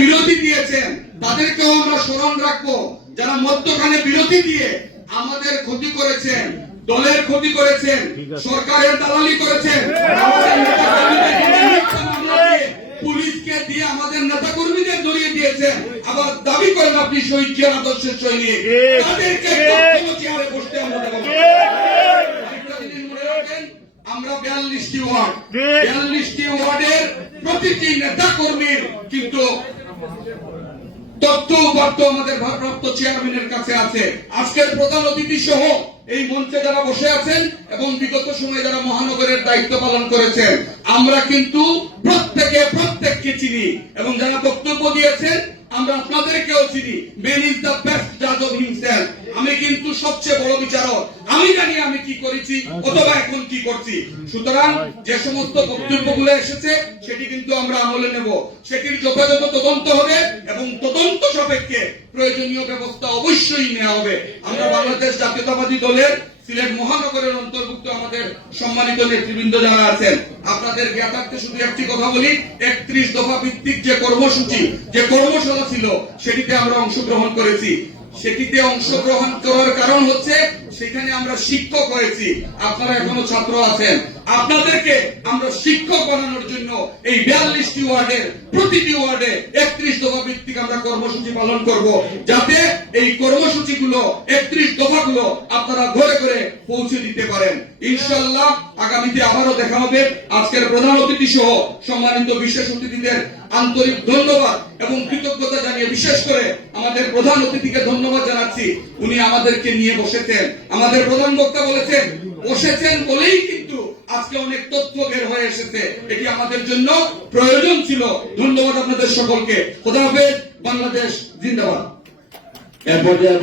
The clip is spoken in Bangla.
বিরতি দিয়েছেন। তাদেরকেও আমরা স্মরণ রাখব। যারা মধ্যখানে বিরতি দিয়ে আমাদের ক্ষতি করেছেন দলের ক্ষতি করেছেন সরকারের দালালি করেছেন পুলিশকে দিয়ে আমাদের নেতা কর্মীদের জড়িয়ে দিয়েছেন। আবার দাবি করেন আপনি শহীদ জিয়ার আদর্শের সৈনিক। তাদেরকে চেয়ারে বসতে আমরা বিয়াল্লিশটি ওয়ার্ড। বিয়াল্লিশটি ওয়ার্ডের প্রতিটি নেতা কর্মীর কিন্তু তথ্য উপাত্ত আমাদের ভারপ্রাপ্ত চেয়ারম্যানের কাছে আছে। আজকের প্রধান অতিথি সহ এই মঞ্চে যারা বসে আছেন এবং বিগত সময়ে যারা মহানগরের দায়িত্ব পালন করেছেন, আমরা কিন্তু প্রত্যেকে প্রত্যেককে চিনি এবং যারা বক্তব্য দিয়েছেন, আমরা আপনাদেরকেও চিনি। মেন ইজ দ্য সবচেয়ে বড় বিচারক। আমি জানি আমি কি করেছি অথবা এখন কি করছি। সুতরাং যে সমস্ত বক্তব্যগুলো এসেছে সেটি কিন্তু আমরা আমলে নেব। সেটির যথাযথ তদন্ত হবে এবং তদন্ত সাপেক্ষে প্রয়োজনীয় ব্যবস্থা অবশ্যই নেওয়া হবে। আমরা বাংলাদেশ জাতীয়তাবাদী দলের সিলেট মহানগরের অন্তর্ভুক্ত আমাদের সম্মানিত নেতৃবৃন্দ যারা আছেন আপনাদের জ্ঞাতার্থে শুধু একটি কথা বলি একত্রিশ দফা ভিত্তিক যে কর্মসূচি যে কর্মশালা ছিল সেটিতে আমরা অংশগ্রহণ করেছি। সেটিতে অংশগ্রহণ করার কারণ হচ্ছে সেখানে আমরা শিক্ষক হয়েছি। আপনারা এখনও ছাত্র আছেন। আপনাদেরকে আমরা শিক্ষক বানানোর জন্য এই বিয়াল্লিশটি ওয়ার্ডের, প্রতিটি ওয়ার্ডে একত্রিশ দফা ভিত্তিক আমরা কর্মসূচি পালন করব। যাতে এই কর্মসূচিগুলো, একত্রিশ দফাগুলো আপনারা ঘরে ঘরে পৌঁছে দিতে পারেন। ইনশাল্লাহ আগামীতে আবারও দেখা হবে। আজকের প্রধান অতিথি সহ সম্মানিত বিশেষ অতিথিদের আন্তরিক ধন্যবাদ এবং কৃতজ্ঞতা জানিয়ে বিশেষ করে আমাদের প্রধান অতিথিকে ধন্যবাদ জানাচ্ছি। উনি আমাদেরকে নিয়ে বসেছেন। আমাদের প্রধান বক্তা বলেছেন, বসেছেন বলেই কিন্তু আজকে অনেক তথ্য বের হয়ে এসেছে। এটি আমাদের জন্য প্রয়োজন ছিল। ধন্যবাদ আপনাদের সকলকে। খোদা হাফেজ, বাংলাদেশ, জিন্দাবাদ। এ পর্যায়ে